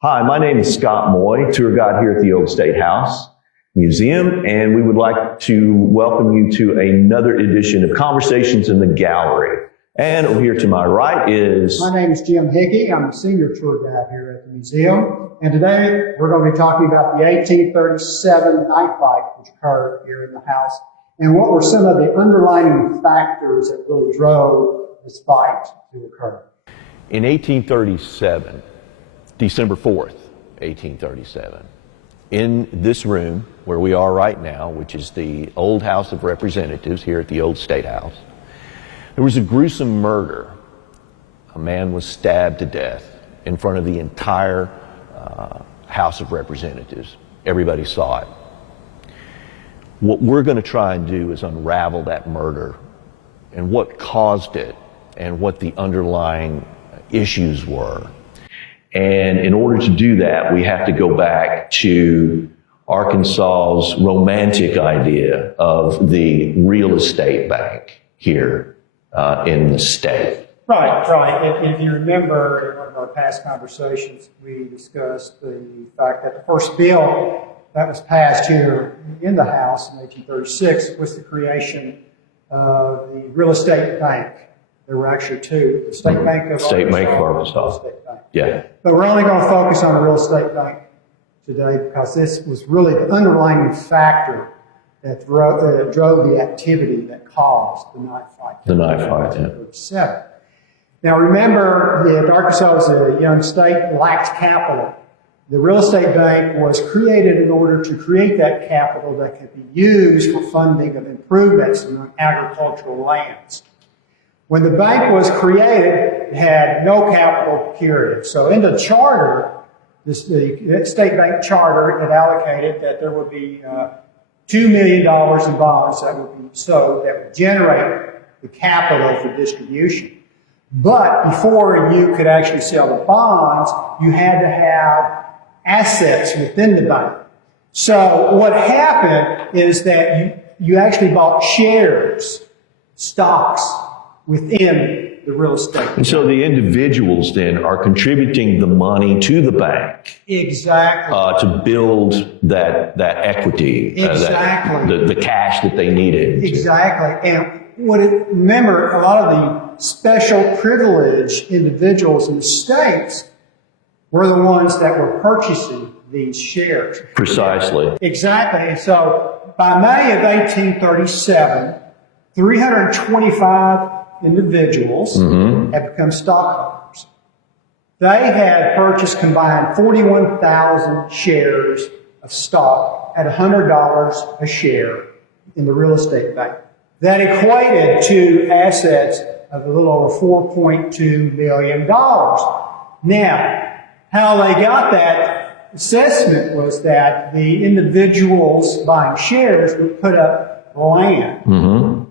Hi, my name is Scott Moye, tour guide here at the Old State House Museum, and we would like to welcome you to another edition of Conversations in the Gallery. And over here to my right is... My name is Jim Hickey. I'm a senior tour guide here at the museum. And today we're going to be talking about the 1837 knife fight which occurred here in the house and what were some of the underlying factors that really drove this fight to occur. In 1837, December 4th, 1837, in this room where we are right now, which is the old House of Representatives here at the Old State House, there was a gruesome murder. A man was stabbed to death in front of the entire House of Representatives. Everybody saw it. What we're going to try and do is unravel that murder and what caused it and what the underlying issues were. And in order to do that, we have to go back to Arkansas's romantic idea of the real estate bank here in the state. Right. If you remember in one of our past conversations, we discussed the fact that the first bill that was passed here in the House in 1836 was the creation of the real estate bank. There were actually two, the State Bank of Arkansas. Yeah. But we're only going to focus on the real estate bank today because this was really the underlying factor that drove the activity that caused the knife fight. The knife fight, yeah. Now remember that Arkansas was a young state, lacked capital. The real estate bank was created in order to create that capital that could be used for funding of improvements in agricultural lands. When the bank was created, it had no capital period. So in the charter, the state bank charter, it allocated that there would be $2 million in bonds that would be sold that would generate the capital for distribution. But before you could actually sell the bonds, you had to have assets within the bank. So what happened is that you actually bought shares, stocks, within the real estate. And so the individuals then are contributing the money to the bank. Exactly. To build that equity. Exactly. The cash that they needed. Exactly. And remember, a lot of the special privileged individuals in the states were the ones that were purchasing these shares. Precisely. Exactly. And so by May of 1837, 325 individuals had become stockholders. They had purchased combined 41,000 shares of stock at $100 a share in the real estate bank. That equated to assets of a little over $4.2 million. Now, how they got that assessment was that the individuals buying shares would put up land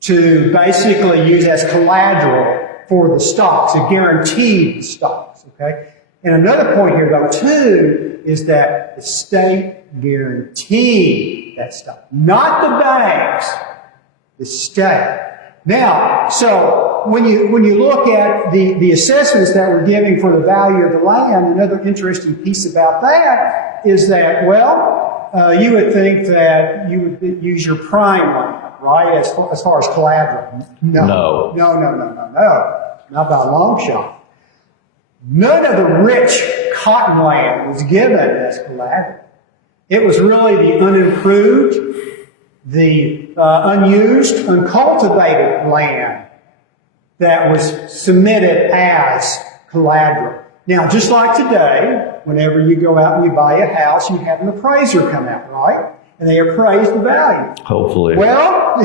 to basically use as collateral for the stocks, to guarantee the stocks, okay? And another point here, though, too, is that the state guaranteed that stock, not the banks, the state. Now, so when you look at the assessments that we're giving for the value of the land, another interesting piece about that is that, well, you would think that you would use your prime land, right, as far as collateral. No. Not by a long shot. None of the rich cotton land was given as collateral. It was really the unimproved, the unused, uncultivated land that was submitted as collateral. Now, just like today, whenever you go out and you buy a house, you have an appraiser come out, right? And they appraise the value. Hopefully. Well,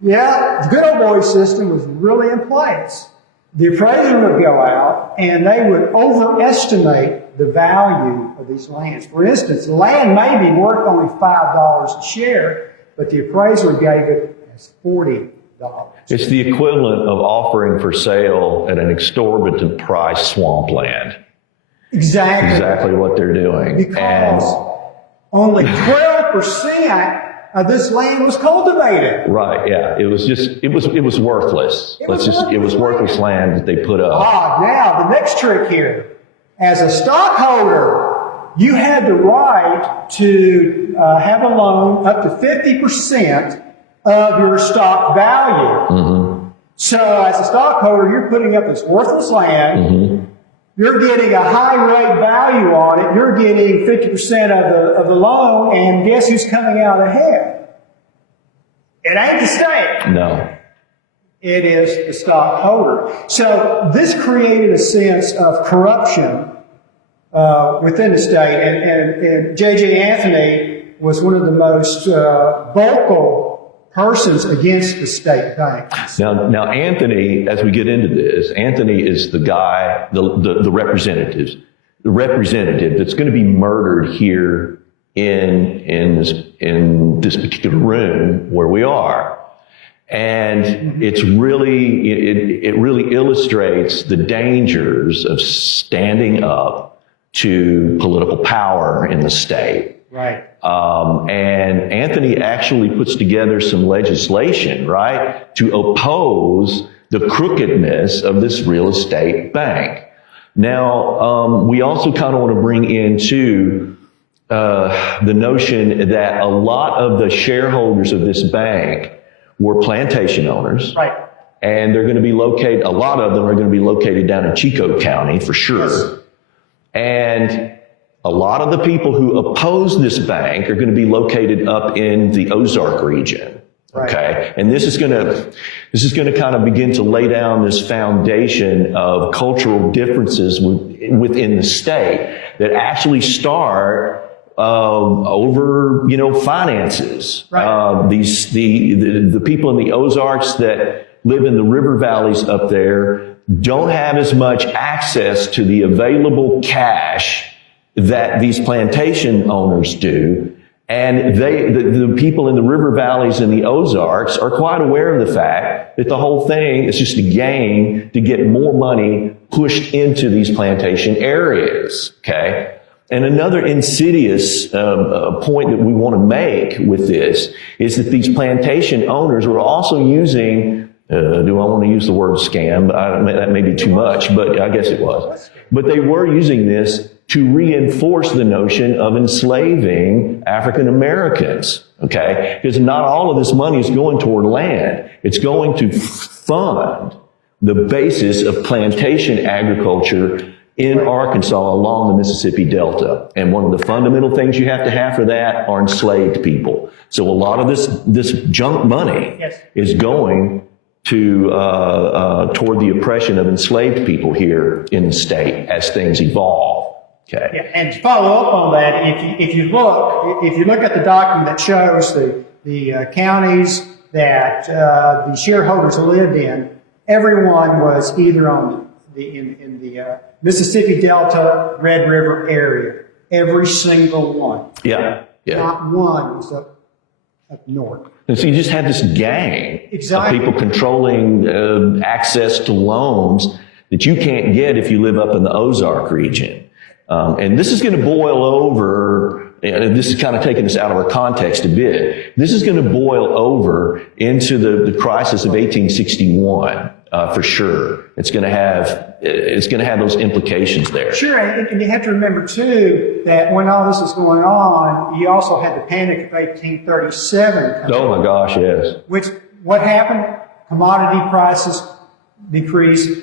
yeah, the good old boy system was really in place. The appraiser would go out and they would overestimate the value of these lands. For instance, the land may be worth only $5 a share, but the appraiser gave it as $40. It's the equivalent of offering for sale at an exorbitant price swampland. Exactly. Exactly what they're doing. Because only 12% of this land was cultivated. Right, yeah. It was worthless. It was worthless land that they put up. Now the next trick here. As a stockholder, you had the right to have a loan up to 50% of your stock value. So as a stockholder, you're putting up this worthless land. You're getting a high rate value on it. You're getting 50% of the loan, and guess who's coming out ahead? It ain't the state. No. It is the stockholder. So this created a sense of corruption within the state, and J.J. Anthony was one of the most vocal persons against the state banks. Now, Anthony, as we get into this, Anthony is the guy, the representative that's going to be murdered here in this particular room where we are. And it's really, it really illustrates the dangers of standing up to political power in the state. Right. And Anthony actually puts together some legislation, right, to oppose the crookedness of this real estate bank. Now, we also kind of want to bring into the notion that a lot of the shareholders of this bank were plantation owners. Right. And they're going to be located, a lot of them are going to be located down in Chico County for sure. Yes. And a lot of the people who oppose this bank are going to be located up in the Ozark region. Right. Okay. And this is going to kind of begin to lay down this foundation of cultural differences within the state that actually start over, finances. Right. The people in the Ozarks that live in the river valleys up there don't have as much access to the available cash that these plantation owners do. And the people in the river valleys in the Ozarks are quite aware of the fact that the whole thing is just a game to get more money pushed into these plantation areas. Okay. And another insidious point that we want to make with this is that these plantation owners were also using, do I want to use the word scam? That may be too much, but I guess it was. But they were using this to reinforce the notion of enslaving African Americans, okay? Because not all of this money is going toward land. It's going to fund the basis of plantation agriculture in Arkansas along the Mississippi Delta. And one of the fundamental things you have to have for that are enslaved people. So a lot of this junk money is going to toward the oppression of enslaved people here in the state as things evolve. Okay. Yeah, and to follow up on that, if you look at the document that shows the counties that the shareholders lived in, everyone was either on in the Mississippi Delta, Red River area. Every single one. Yeah. Not one was up north. And so you just had this gang Exactly. of people controlling access to loans that you can't get if you live up in the Ozark region. And this is going to boil over, and this is kind of taking us out of our context a bit. This is going to boil over into the crisis of 1861, for sure. It's going to have those implications there. Sure, and you have to remember too that when all this is going on, you also had the Panic of 1837. Oh my gosh, yes. What happened? Commodity prices decreased,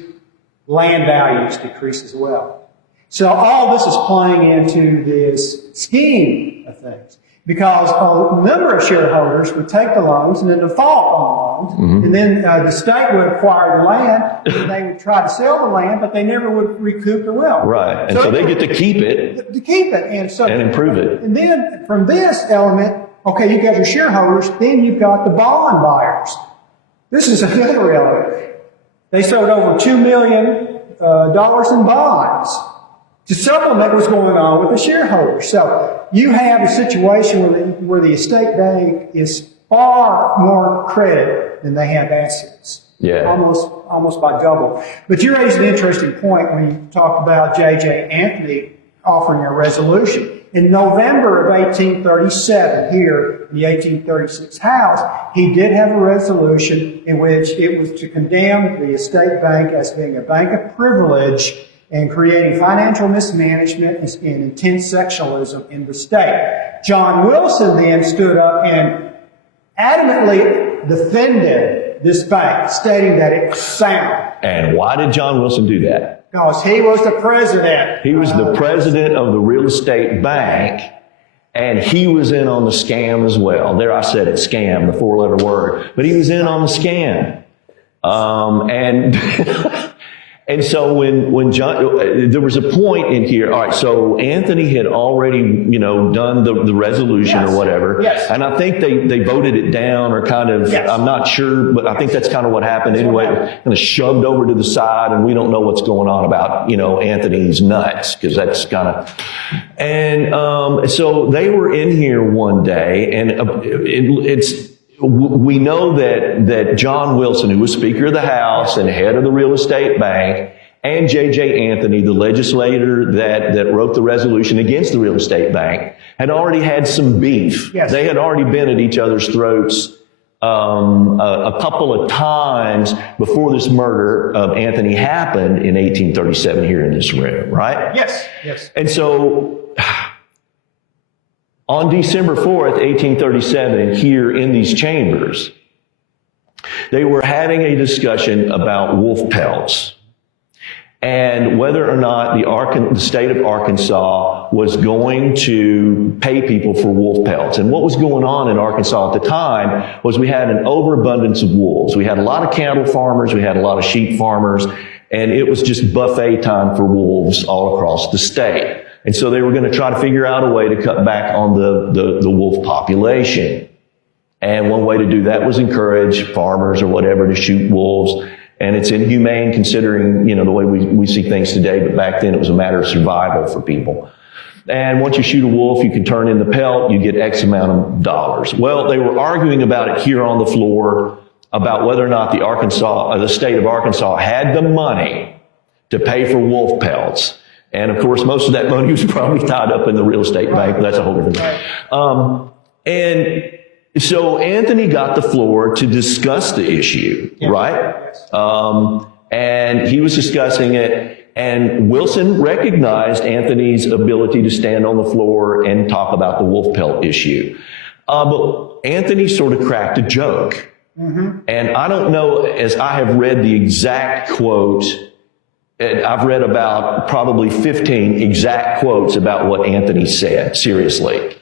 land values decreased as well. So all this is playing into this scheme of things because a number of shareholders would take the loans and then default on the loans, and then the state would acquire the land, and they would try to sell the land, but they never would recoup the wealth. Right, and so they get to keep it. And Improve it. And then from this element, okay, you've got your shareholders, then you've got the bond buyers. This is another element. They sold over $2 million in bonds to supplement what's going on with the shareholders. So you have a situation where the estate bank is far more credit than they have assets. Yeah. Almost by double. But you raised an interesting point when you talked about J.J. Anthony offering a resolution. In November of 1837, here in the 1836 House, he did have a resolution in which it was to condemn the estate bank as being a bank of privilege and creating financial mismanagement and intense sexualism in the state. John Wilson then stood up and adamantly defended this bank, stating that it was sound. And why did John Wilson do that? Because he was the president. He was the president of the real estate bank, and he was in on the scam as well. There I said it, scam, the 4-letter word. But he was in on the scam. And so when John, there was a point in here, all right, so Anthony had already, done the resolution or whatever. Yes. And I think they voted it down or kind of, I'm not sure, but I think that's kind of what happened anyway. Kind of shoved over to the side, and we don't know what's going on about, Anthony's nuts, because that's kind of, and so they were in here one day, and we know that John Wilson, who was Speaker of the House and head of the real estate bank, and J.J. Anthony, the legislator that wrote the resolution against the real estate bank, had already had some beef. Yes. They had already been at each other's throats a couple of times before this murder of Anthony happened in 1837 here in this room, right? Yes, yes. And so on December 4th, 1837, here in these chambers, they were having a discussion about wolf pelts and whether or not the state of Arkansas was going to pay people for wolf pelts. And what was going on in Arkansas at the time was we had an overabundance of wolves. We had a lot of cattle farmers, we had a lot of sheep farmers, and it was just buffet time for wolves all across the state. And so they were going to try to figure out a way to cut back on the wolf population. And one way to do that was encourage farmers or whatever to shoot wolves. And it's inhumane considering, the way we see things today, but back then it was a matter of survival for people. And once you shoot a wolf, you can turn in the pelt, you get X amount of dollars. Well, they were arguing about it here on the floor about whether or not the state of Arkansas had the money to pay for wolf pelts. And of course, most of that money was probably tied up in the real estate bank, but that's a whole different thing. And so Anthony got the floor to discuss the issue, right? And he was discussing it, and Wilson recognized Anthony's ability to stand on the floor and talk about the wolf pelt issue. But Anthony sort of cracked a joke. Mm-hmm. And I don't know, as I have read the exact quote, I've read about probably 15 exact quotes about what Anthony said, seriously.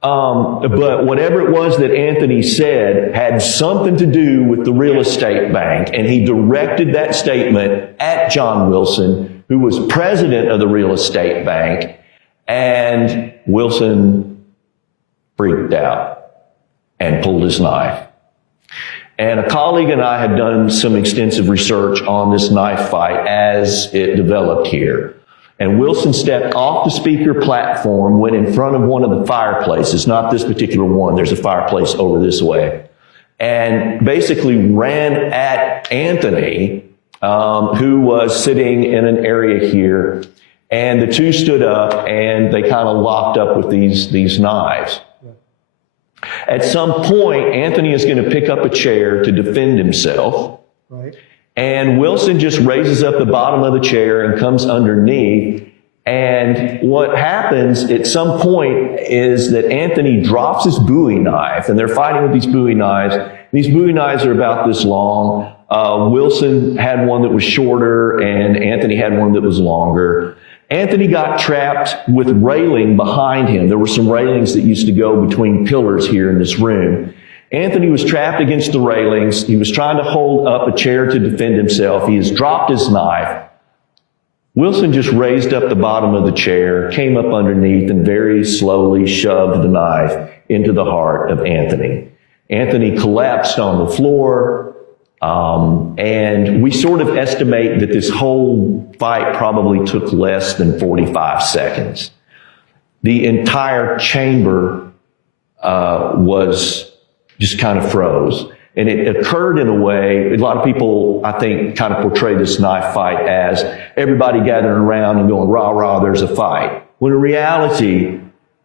But whatever it was that Anthony said had something to do with the real estate bank, and he directed that statement at John Wilson, who was president of the real estate bank, and Wilson freaked out and pulled his knife. And a colleague and I had done some extensive research on this knife fight as it developed here. And Wilson stepped off the speaker platform, went in front of one of the fireplaces, not this particular one, there's a fireplace over this way, and basically ran at Anthony, who was sitting in an area here. And the two stood up and they kind of locked up with these knives. At some point, Anthony is going to pick up a chair to defend himself. Right. And Wilson just raises up the bottom of the chair and comes underneath. And what happens at some point is that Anthony drops his Bowie knife, and they're fighting with these Bowie knives. These Bowie knives are about this long. Wilson had one that was shorter, and Anthony had one that was longer. Anthony got trapped with railing behind him. There were some railings that used to go between pillars here in this room. Anthony was trapped against the railings. He was trying to hold up a chair to defend himself. He has dropped his knife. Wilson just raised up the bottom of the chair, came up underneath, and very slowly shoved the knife into the heart of Anthony. Anthony collapsed on the floor, and we sort of estimate that this whole fight probably took less than 45 seconds. The entire chamber was just kind of froze. And it occurred in a way, a lot of people, I think, kind of portray this knife fight as everybody gathering around and going, rah, rah, there's a fight. When in reality,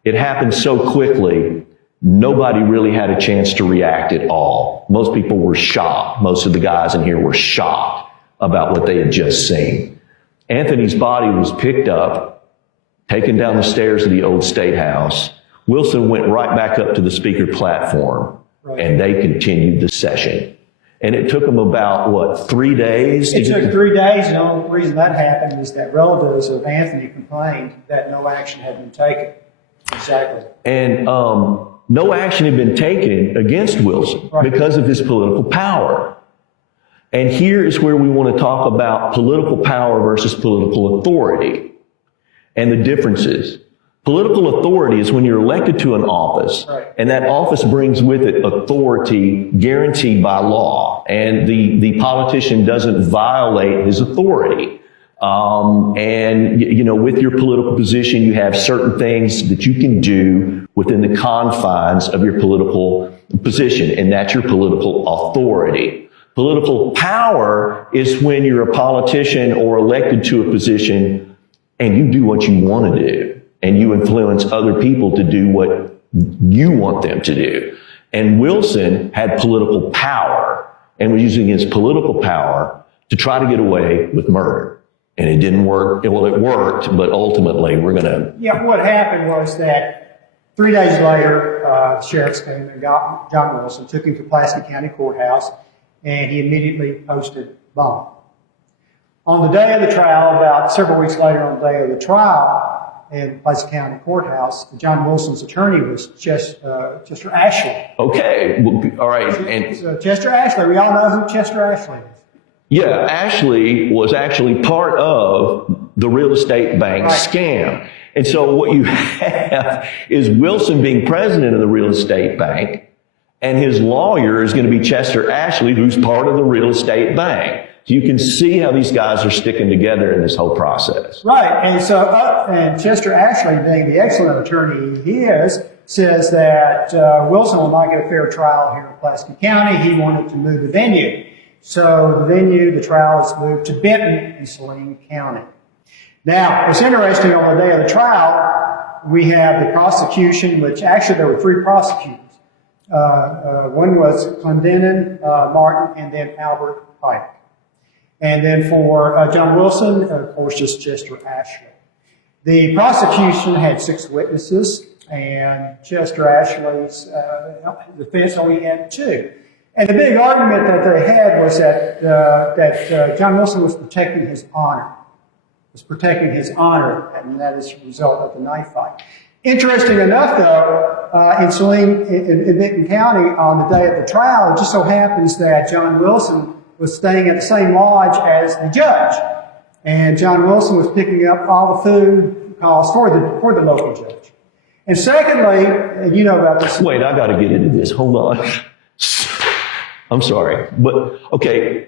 it happened so quickly, nobody really had a chance to react at all. Most people were shocked. Most of the guys in here were shocked about what they had just seen. Anthony's body was picked up, taken down the stairs of the old State House. Wilson went right back up to the speaker platform, and they continued the session. And it took them about, 3 days? It took 3 days, and the only reason that happened is that relatives of Anthony complained that no action had been taken. Exactly. And no action had been taken against Wilson because of his political power. And here is where we want to talk about political power versus political authority and the differences. Political authority is when you're elected to an office, and that office brings with it authority guaranteed by law, and the politician doesn't violate his authority. And, you know, with your political position, you have certain things that you can do within the confines of your political position, and that's your political authority. Political power is when you're a politician or elected to a position and you do what you want to do. And you influence other people to do what you want them to do. And Wilson had political power and was using his political power to try to get away with murder. And it didn't work. Well, it worked, but ultimately we're going to... Yeah, what happened was that 3 days later, the sheriffs came and got John Wilson, took him to Pulaski County Courthouse, and he immediately posted bond. On the day of the trial, about several weeks later on the day of the trial, in Pulaski County Courthouse, John Wilson's attorney was Chester Ashley. Okay, well, all right. And so Chester Ashley, we all know who Chester Ashley is. Yeah, Ashley was actually part of the real estate bank scam. And so what you have is Wilson being president of the real estate bank, and his lawyer is going to be Chester Ashley, who's part of the real estate bank. You can see how these guys are sticking together in this whole process. Right, and so and Chester Ashley, being the excellent attorney he is, says that Wilson will not get a fair trial here in Pulaski County. He wanted to move the venue. So the venue, the trial is moved to Benton in Saline County. Now, it's interesting, on the day of the trial, we have the prosecution, which actually there were 3 prosecutors. One was Clendenin Martin and then Albert Pike. And then for John Wilson, of course, just Chester Ashley. The prosecution had 6 witnesses, and Chester Ashley's defense only had 2. And the big argument that they had was that John Wilson was protecting his honor. And that is the result of the knife fight. Interesting enough, though, in Benton County on the day of the trial, it just so happens that John Wilson was staying at the same lodge as the judge. And John Wilson was picking up all the food costs for the local judge. And secondly, you know about this. Wait, I got to get into this. Hold on. I'm sorry. But, okay.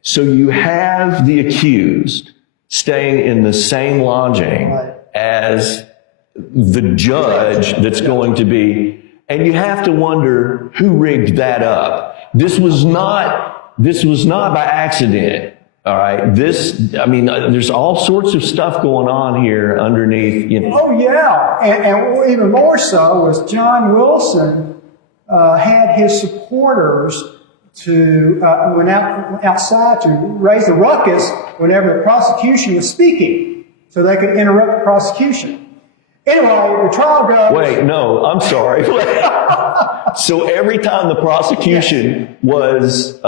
So you have the accused staying in the same lodging as the judge that's going to be... And you have to wonder who rigged that up. This was not by accident. All right. There's all sorts of stuff going on here underneath, you know. Oh yeah. And even more so was John Wilson, had his supporters went outside to raise the ruckus whenever the prosecution was speaking, so they could interrupt the prosecution. Anyway, the trial goes... Wait, no, I'm sorry. So every time the prosecution was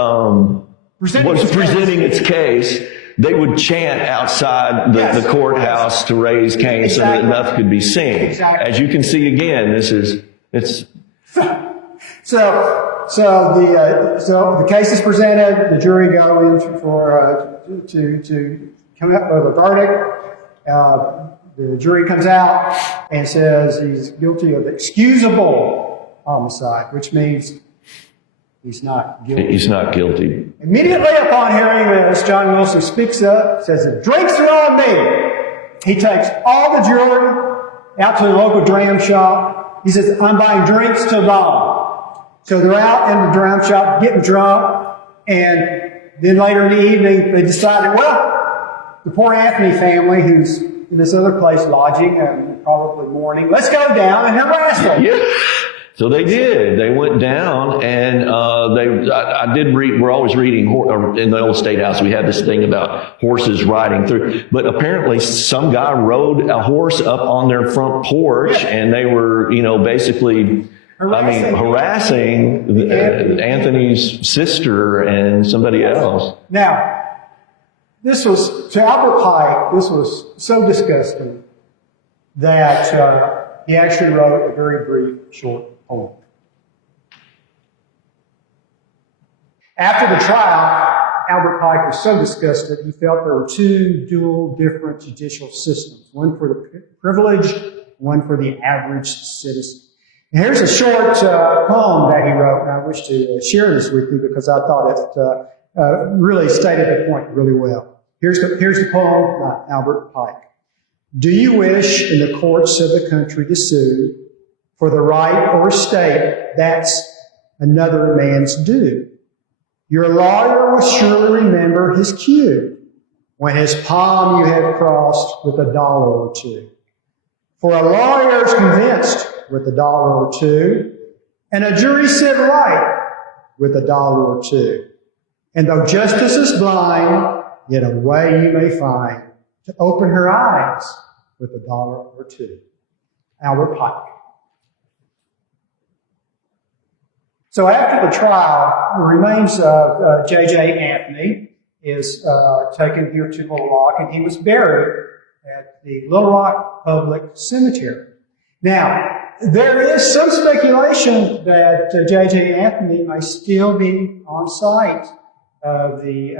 presenting its case, they would chant outside the courthouse to raise Cain so that nothing could be seen. Exactly. As you can see again, So the case is presented. The jury go in to come up with a verdict. The jury comes out and says he's guilty of excusable homicide, which means he's not guilty. He's not guilty. Immediately upon hearing this, John Wilson speaks up, says, "The drinks are on me." He takes all the jury out to the local dram shop. He says, "I'm buying drinks till dawn." So they're out in the dram shop getting drunk, and then later in the evening they decided, well, the poor Anthony family, who's in this other place lodging and probably mourning, let's go down and harass them. Yeah. So they did. They went down, and I did read. We're always reading in the old state house. We had this thing about horses riding through. But apparently, some guy rode a horse up on their front porch, and they were, basically, harassing Anthony's sister and somebody else. Now, this was to Albert Pike. This was so disgusting that he actually wrote a very brief, short poem. After the trial, Albert Pike was so disgusted he felt there were two dual different judicial systems, one for the privileged, one for the average citizen. And here's a short poem that he wrote, and I wish to share this with you because I thought it really stated the point really well. Here's the poem by Albert Pike. Do you wish in the courts of the country to sue for the right or estate that's another man's due? Your lawyer will surely remember his cue when his palm you have crossed with $1 or two. For a lawyer is convinced with $1 or two, and a jury said right with $1 or two. And though justice is blind, yet a way you may find to open her eyes with $1 or two. Albert Pike. So after the trial, the remains of J.J. Anthony is taken here to Little Rock, and he was buried at the Little Rock Public Cemetery. Now, there is some speculation that J.J. Anthony may still be on site of the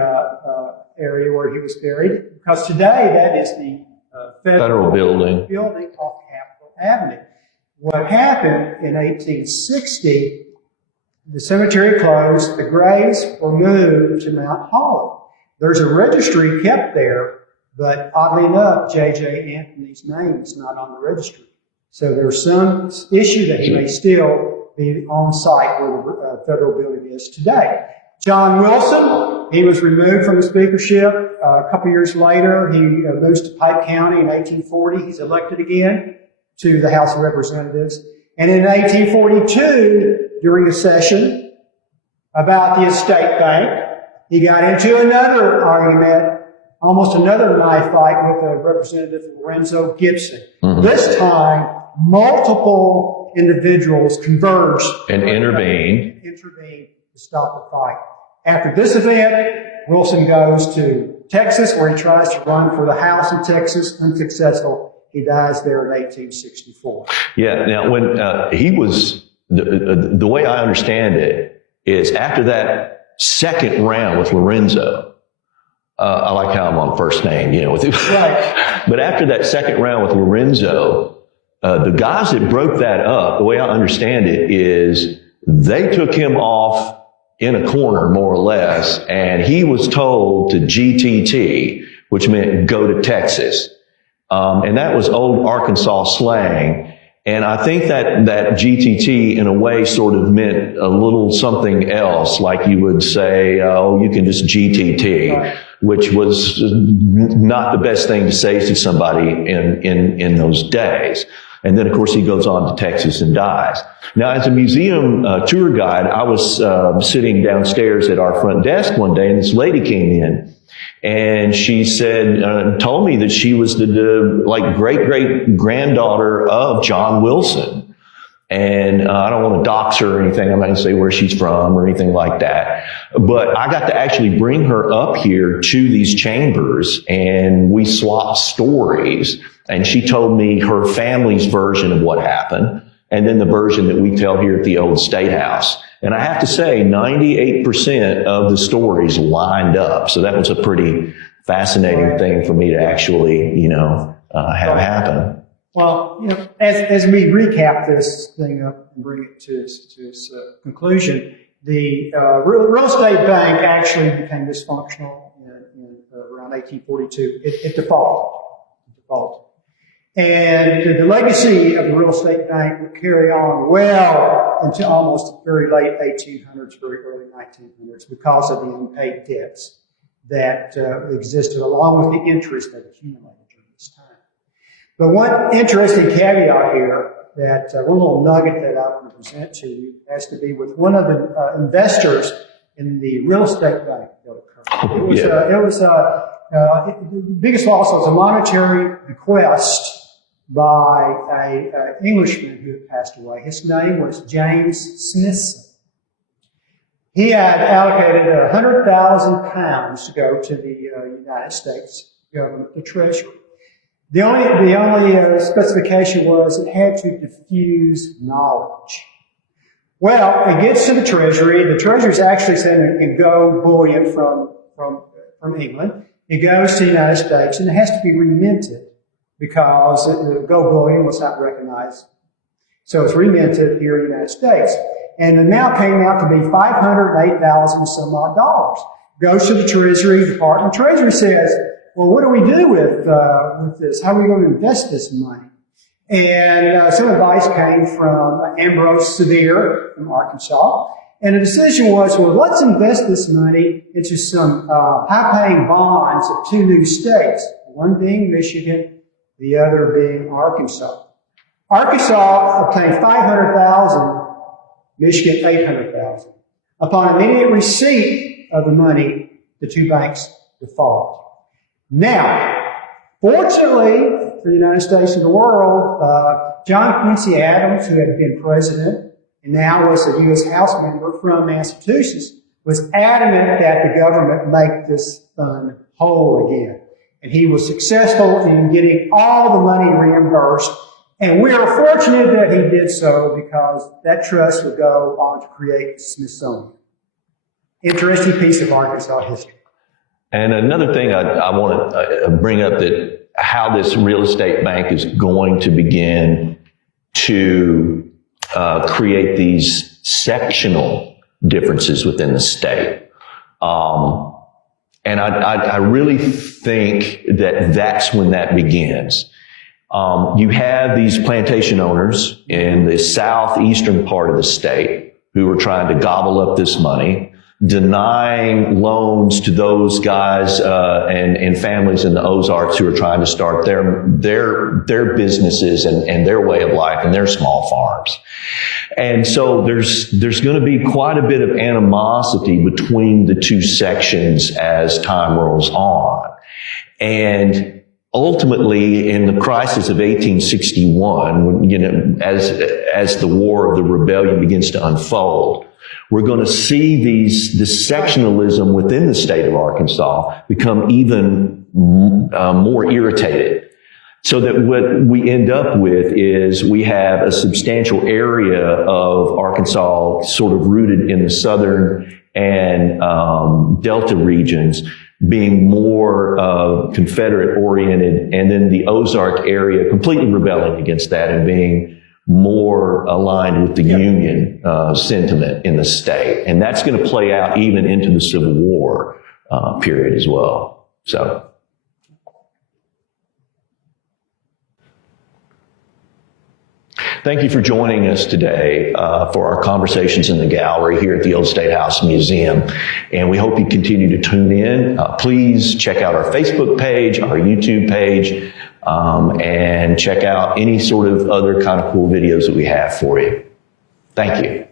area where he was buried, because today that is the federal building off Capitol Avenue. What happened in 1860, the cemetery closed, the graves were moved to Mount Holly. There's a registry kept there, but oddly enough, J.J. Anthony's name is not on the registry. So there's some issue that he may still be on site where the federal building is today. John Wilson, he was removed from the speakership. A couple years later, he moves to Pike County in 1840. He's elected again to the House of Representatives. And in 1842, during a session about the estate bank, he got into another argument, almost another knife fight with Representative Lorenzo Gibson. Mm-hmm. This time, multiple individuals converged and intervened to stop the fight. After this event, Wilson goes to Texas, where he tries to run for the House in Texas, unsuccessful. He dies there in 1864. Yeah. Now, when he was, the way I understand it is after that second round with Lorenzo, I like how I'm on first name, with him. Right. But after that second round with Lorenzo, the guys that broke that up, the way I understand it is they took him off in a corner, more or less, and he was told to GTT, which meant go to Texas. And that was old Arkansas slang. And I think that GTT in a way sort of meant a little something else, like you would say, oh, you can just GTT, right, which was not the best thing to say to somebody in those days. And then, of course, he goes on to Texas and dies. Now, as a museum tour guide, I was sitting downstairs at our front desk one day, and this lady came in. And she said, told me that she was the great-great-granddaughter of John Wilson. And I don't want to dox her or anything. I'm not going to say where she's from or anything like that. But I got to actually bring her up here to these chambers, and we swapped stories. And she told me her family's version of what happened, and then the version that we tell here at the old State House. And I have to say, 98% of the stories lined up. So that was a pretty fascinating thing for me to actually, have happen. Well, as we recap this thing up and bring it to its conclusion, the real estate bank actually became dysfunctional in around 1842. It defaulted. And the legacy of the real estate bank would carry on well until almost very late 1800s, very early 1900s, because of the unpaid debts that existed, along with the interest that accumulated during this time. But one interesting caveat here, that one little nugget that I want to present to you, has to be with one of the investors in the real estate bank that occurred. The biggest loss was a monetary bequest by a Englishman who had passed away. His name was James Smithson. He had allocated £100,000 to go to the United States government, the Treasury. The only specification was it had to diffuse knowledge. Well, it gets to the Treasury. The Treasury's actually sending in gold bullion from England. It goes to the United States, and it has to be reminted because the gold bullion was not recognized. So it's reminted here in the United States. And the amount came out to be $508,000 some odd dollars. Goes to the Treasury Department. Treasury says, well, what do we do with this? How are we going to invest this money? And some advice came from Ambrose Sevier from Arkansas. And the decision was, well, let's invest this money into some high-paying bonds of two new states, one being Michigan, the other being Arkansas. Arkansas obtained $500,000, Michigan $800,000. Upon immediate receipt of the money, the two banks default. Now, fortunately for the United States and the world, John Quincy Adams, who had been president and now was a U.S. House member from Massachusetts, was adamant that the government make this fund whole again. And he was successful in getting all the money reimbursed. And we are fortunate that he did so because that trust would go on to create the Smithsonian. Interesting piece of Arkansas history. And another thing I want to bring up, that how this real estate bank is going to begin to create these sectional differences within the state. And I really think that that's when that begins. You have these plantation owners in the southeastern part of the state who are trying to gobble up this money, denying loans to those guys and families in the Ozarks who are trying to start their businesses and their way of life and their small farms. And so there's going to be quite a bit of animosity between the two sections as time rolls on. And ultimately, in the crisis of 1861, when, as the War of the Rebellion begins to unfold, we're going to see this sectionalism within the state of Arkansas become even more irritated. So that what we end up with is we have a substantial area of Arkansas sort of rooted in the southern and Delta regions being more Confederate oriented, and then the Ozark area completely rebelling against that and being more aligned with the Union sentiment in the state. And that's going to play out even into the Civil War period as well. So. Thank you for joining us today for our conversations in the gallery here at the Old State House Museum. And we hope you continue to tune in. Please check out our Facebook page, our YouTube page, and check out any sort of other kind of cool videos that we have for you. Thank you.